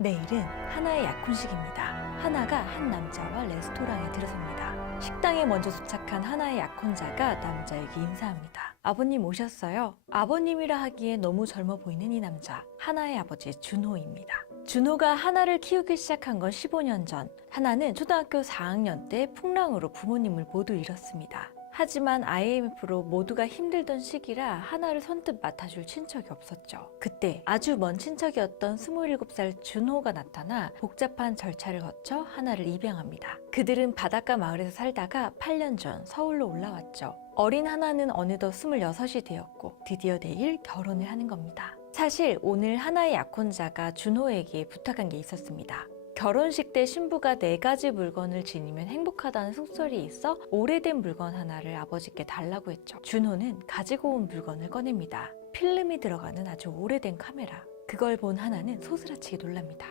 내일은 하나의 약혼식입니다. 하나가 한 남자와 레스토랑에 들어섭니다. 식당에 먼저 도착한 하나의 약혼자가 남자에게 인사합니다. 아버님 오셨어요? 아버님이라 하기에 너무 젊어 보이는 이 남자, 하나의 아버지 준호입니다. 준호가 하나를 키우기 시작한 건 15년 전. 하나는 초등학교 4학년 때 풍랑으로 부모님을 모두 잃었습니다. 하지만 IMF로 모두가 힘들던 시기라 하나를 선뜻 맡아줄 친척이 없었죠. 그때 아주 먼 친척이었던 27살 준호가 나타나 복잡한 절차를 거쳐 하나를 입양합니다. 그들은 바닷가 마을에서 살다가 8년 전 서울로 올라왔죠. 어린 하나는 어느덧 26이 되었고 드디어 내일 결혼을 하는 겁니다. 사실 오늘 하나의 약혼자가 준호에게 부탁한 게 있었습니다. 결혼식 때 신부가 4가지 물건을 지니면 행복하다는 속설이 있어 오래된 물건 하나를 아버지께 달라고 했죠. 준호는 가지고 온 물건을 꺼냅니다. 필름이 들어가는 아주 오래된 카메라. 그걸 본 하나는 소스라치게 놀랍니다.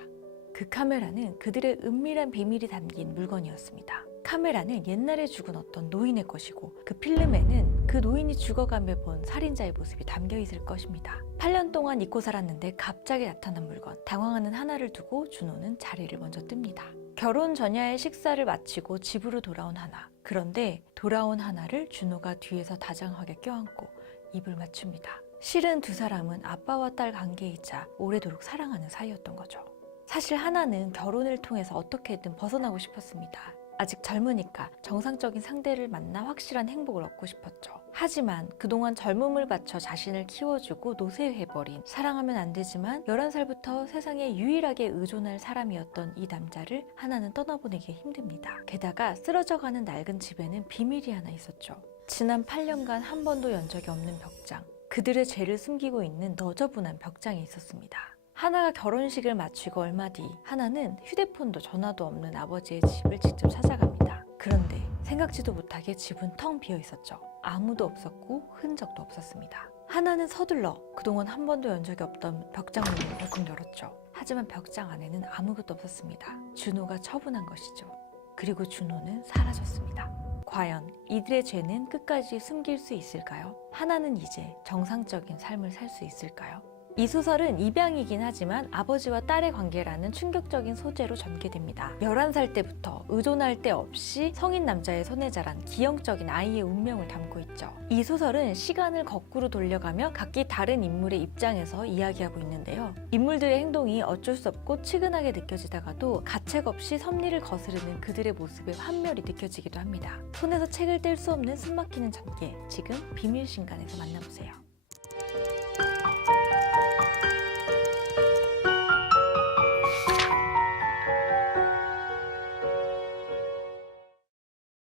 그 카메라는 그들의 은밀한 비밀이 담긴 물건이었습니다. 카메라는 옛날에 죽은 어떤 노인의 것이고 그 필름에는 그 노인이 죽어가며 본 살인자의 모습이 담겨 있을 것입니다. 8년 동안 잊고 살았는데 갑자기 나타난 물건. 당황하는 하나를 두고 준호는 자리를 먼저 뜹니다. 결혼 전야의 식사를 마치고 집으로 돌아온 하나. 그런데 돌아온 하나를 준호가 뒤에서 다정하게 껴안고 입을 맞춥니다. 실은 두 사람은 아빠와 딸 관계이자 오래도록 사랑하는 사이였던 거죠. 사실 하나는 결혼을 통해서 어떻게든 벗어나고 싶었습니다. 아직 젊으니까 정상적인 상대를 만나 확실한 행복을 얻고 싶었죠. 하지만 그동안 젊음을 바쳐 자신을 키워주고 노쇠해버린, 사랑하면 안 되지만 11살부터 세상에 유일하게 의존할 사람이었던 이 남자를 하나는 떠나보내기 힘듭니다. 게다가 쓰러져가는 낡은 집에는 비밀이 하나 있었죠. 지난 8년간 한 번도 연 적이 없는 벽장. 그들의 죄를 숨기고 있는 너저분한 벽장이 있었습니다. 하나가 결혼식을 마치고 얼마 뒤 하나는 휴대폰도 전화도 없는 아버지의 집을 직접 찾아갑니다. 그런데 생각지도 못하게 집은 텅 비어 있었죠. 아무도 없었고 흔적도 없었습니다. 하나는 서둘러 그동안 한 번도 연 적이 없던 벽장 문을 벌컥 열었죠. 하지만 벽장 안에는 아무것도 없었습니다. 준호가 처분한 것이죠. 그리고 준호는 사라졌습니다. 과연 이들의 죄는 끝까지 숨길 수 있을까요? 하나는 이제 정상적인 삶을 살 수 있을까요? 이 소설은 입양이긴 하지만 아버지와 딸의 관계라는 충격적인 소재로 전개됩니다. 11살 때부터 의존할 데 없이 성인 남자의 손에 자란 기형적인 아이의 운명을 담고 있죠. 이 소설은 시간을 거꾸로 돌려가며 각기 다른 인물의 입장에서 이야기하고 있는데요. 인물들의 행동이 어쩔 수 없고 측은하게 느껴지다가도 가책 없이 섭리를 거스르는 그들의 모습에 환멸이 느껴지기도 합니다. 손에서 책을 뗄 수 없는 숨막히는 전개, 지금 비밀신간에서 만나보세요.